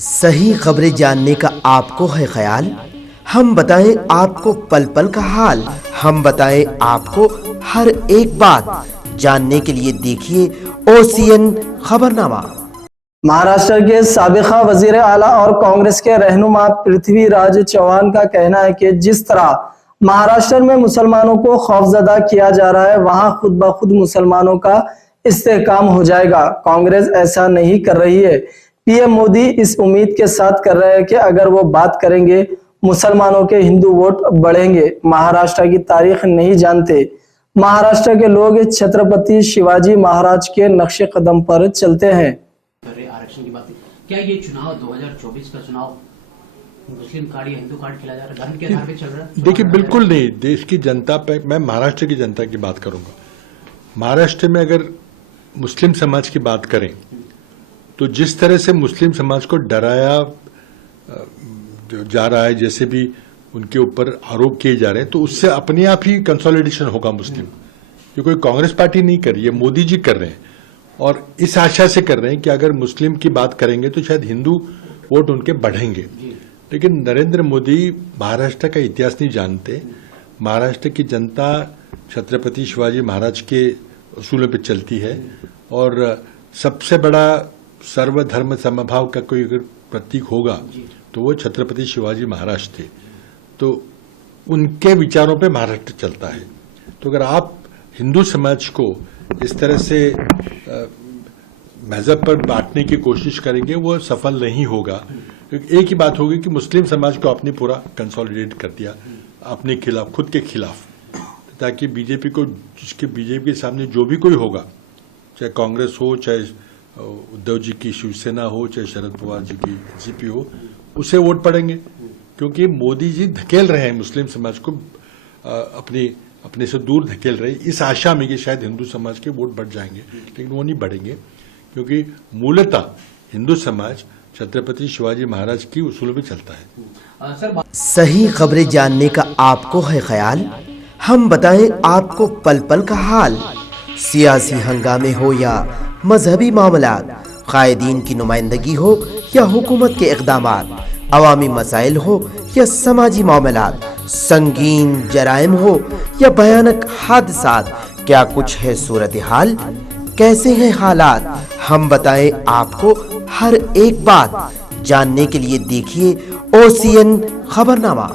सही खबरें जानने का आपको है ख्याल? हम बताएं आपको पल पल का हाल। हम बताएं आपको हर एक बात। जानने के लिए देखिए OCN खबरनामा। महाराष्ट्र के साबिका वजीर आला और कांग्रेस के रहनुमा पृथ्वीराज चव्हाण का कहना है कि जिस तरह महाराष्ट्र में मुसलमानों को खौफजदा किया जा रहा है, वहां खुद ब खुद मुसलमानों का इस्तेहकाम हो जाएगा। कांग्रेस ऐसा नहीं कर रही है। पीएम मोदी इस उम्मीद के साथ कर रहे हैं कि अगर वो बात करेंगे मुसलमानों के हिंदू वोट बढ़ेंगे। महाराष्ट्र की तारीख नहीं जानते। महाराष्ट्र के लोग छत्रपति शिवाजी महाराज के नक्शे कदम पर चलते हैं। आरक्षण की बात, क्या ये चुनाव 2024 का चुनाव मुस्लिम कार्ड या हिंदू कार्ड खेला जा रहा है, धर्म के आधार पे चल रहा है? देखिए, बिल्कुल नहीं। देश की जनता पे, मैं महाराष्ट्र की जनता की बात करूंगा। महाराष्ट्र में अगर मुस्लिम समाज की बात करें तो जिस तरह से मुस्लिम समाज को डराया जा रहा है, जैसे भी उनके ऊपर आरोप किए जा रहे हैं, तो उससे अपने आप ही कंसोलिडेशन होगा मुस्लिम। ये कोई कांग्रेस पार्टी नहीं कर रही है, मोदी जी कर रहे हैं और इस आशा से कर रहे हैं कि अगर मुस्लिम की बात करेंगे तो शायद हिंदू वोट उनके बढ़ेंगे। लेकिन नरेंद्र मोदी महाराष्ट्र का इतिहास नहीं जानते। महाराष्ट्र की जनता छत्रपति शिवाजी महाराज के उसूलों पर चलती है और सबसे बड़ा सर्वधर्म समभाव का कोई अगर प्रतीक होगा तो वो छत्रपति शिवाजी महाराज थे। तो उनके विचारों पे महाराष्ट्र चलता है। तो अगर आप हिंदू समाज को इस तरह से मजहब पर बांटने की कोशिश करेंगे, वो सफल नहीं होगा। एक ही बात होगी कि मुस्लिम समाज को आपने पूरा कंसोलिडेट कर दिया अपने खिलाफ, खुद के खिलाफ, ताकि बीजेपी को, जिसके बीजेपी के सामने जो भी कोई होगा, चाहे कांग्रेस हो, चाहे उद्धव जी की शिवसेना हो, चाहे शरद पवार जी की एनसीपी हो, उसे वोट पड़ेंगे। क्योंकि मोदी जी धकेल रहे हैं मुस्लिम समाज को, अपने से दूर धकेल रहे हैं, इस आशा में कि शायद हिंदू समाज के वोट बढ़ जाएंगे। लेकिन वो नहीं बढ़ेंगे, क्योंकि मूलतः हिंदू समाज छत्रपति शिवाजी महाराज की उसूलों में चलता है। सही खबरें जानने का आपको है ख्याल? हम बताएं आपको पल पल का हाल। सियासी हंगामे हो या मजहबी मामलात, कायदीन की नुमाइंदगी हो या हुकूमत के इक़दामात, अवामी मसाइल हो या समाजी मामलात, संगीन जराइम हो या भयानक हादसात, क्या कुछ है सूरत हाल? कैसे हैं हालात? हम बताएं आपको हर एक बात। जानने के लिए देखिए OCN खबरनामा।